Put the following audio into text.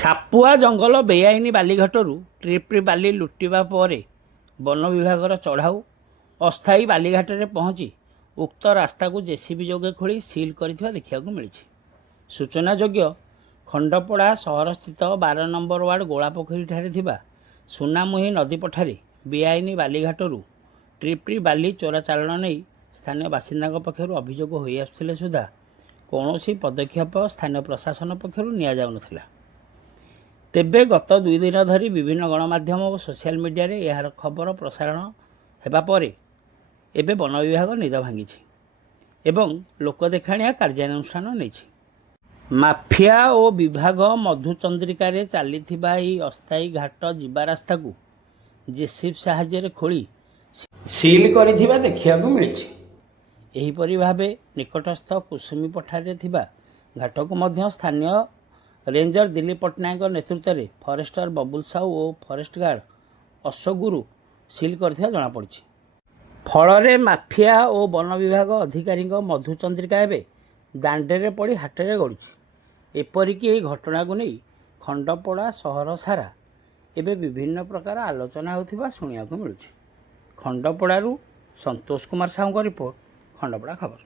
ସାପୁଆ ଜଙ୍ଗଲ ବେଆଇନ ବାଲିଘାଟରୁ ଟ୍ରିପ୍ରି ବାଲି ଲୁଟିବା ପରେ ବନ ବିଭାଗର ଚଢ଼ାଉ ଅସ୍ଥାୟୀ ବାଲିଘାଟରେ ପହଞ୍ଚି ଉକ୍ତ ରାସ୍ତାକୁ ଜେସିବି ଯୋଗେ ଖୋଳି ସିଲ୍ କରିଥିବା ଦେଖିବାକୁ ମିଳିଛି। ସୂଚନାଯୋଗ୍ୟ, ଖଣ୍ଡପଡ଼ା ସହରସ୍ଥିତ 12 ନମ୍ବର ୱାର୍ଡ ଗୋଳାପୋଖରୀଠାରେ ଥିବା ସୁନାମୁହିଁ ନଦୀପଠାରେ ବେଆଇନ ବାଲିଘାଟରୁ ଟ୍ରିପ୍ରି ବାଲି ଚୋରାଚାଲାଣ ନେଇ ସ୍ଥାନୀୟ ବାସିନ୍ଦାଙ୍କ ପକ୍ଷରୁ ଅଭିଯୋଗ ହୋଇଆସୁଥିଲେ ସୁଦ୍ଧା କୌଣସି ପଦକ୍ଷେପ ସ୍ଥାନୀୟ ପ୍ରଶାସନ ପକ୍ଷରୁ ନିଆଯାଉନଥିଲା। ତେବେ ଗତ 2 ଦିନ ଧରି ବିଭିନ୍ନ ଗଣମାଧ୍ୟମ ଓ ସୋସିଆଲ ମିଡ଼ିଆରେ ଏହାର ଖବର ପ୍ରସାରଣ ହେବା ପରେ ଏବେ ବନ ବିଭାଗ ନିଦ ଭାଙ୍ଗିଛି ଏବଂ ଲୋକଦେଖାଣିଆ କାର୍ଯ୍ୟାନୁଷ୍ଠାନ ନେଇଛି। ମାଫିଆ ଓ ବିଭାଗ ମଧୁଚନ୍ଦ୍ରିକାରେ ଚାଲିଥିବା ଏହି ଅସ୍ଥାୟୀ ଘାଟ ଯିବା ରାସ୍ତାକୁ ଜେସିବି ସାହାଯ୍ୟରେ ଖୋଳି ସିଲ୍ କରିଥିବା ଦେଖିବାକୁ ମିଳିଛି। ଏହିପରି ଭାବେ ନିକଟସ୍ଥ କୁସୁମୀପଠାରେ ଥିବା ଘାଟକୁ ମଧ୍ୟ ସ୍ଥାନୀୟ ରେଞ୍ଜର ଦିଲ୍ଲୀପ ପଟ୍ଟନାୟକଙ୍କ ନେତୃତ୍ୱରେ ଫରେଷ୍ଟର ବବୁଲ ସାହୁ ଓ ଫରେଷ୍ଟ ଗାର୍ଡ ଅଶୋକ ଗୁରୁ ସିଲ୍ କରିଥିବା ଜଣାପଡ଼ିଛି। ଫଳରେ ମାଫିଆ ଓ ବନ ବିଭାଗ ଅଧିକାରୀଙ୍କ ମଧୁଚନ୍ଦ୍ରିକା ଏବେ ଦାଣ୍ଡରେ ପଡ଼ି ହାଟରେ ଗଡ଼ୁଛି। ଏପରିକି ଏହି ଘଟଣାକୁ ନେଇ ଖଣ୍ଡପଡ଼ା ସହର ସାରା ଏବେ ବିଭିନ୍ନ ପ୍ରକାର ଆଲୋଚନା ହେଉଥିବା ଶୁଣିବାକୁ ମିଳୁଛି। ଖଣ୍ଡପଡ଼ାରୁ ସନ୍ତୋଷ କୁମାର ସାହୁଙ୍କ ରିପୋର୍ଟ, ଖଣ୍ଡପଡ଼ା ଖବର।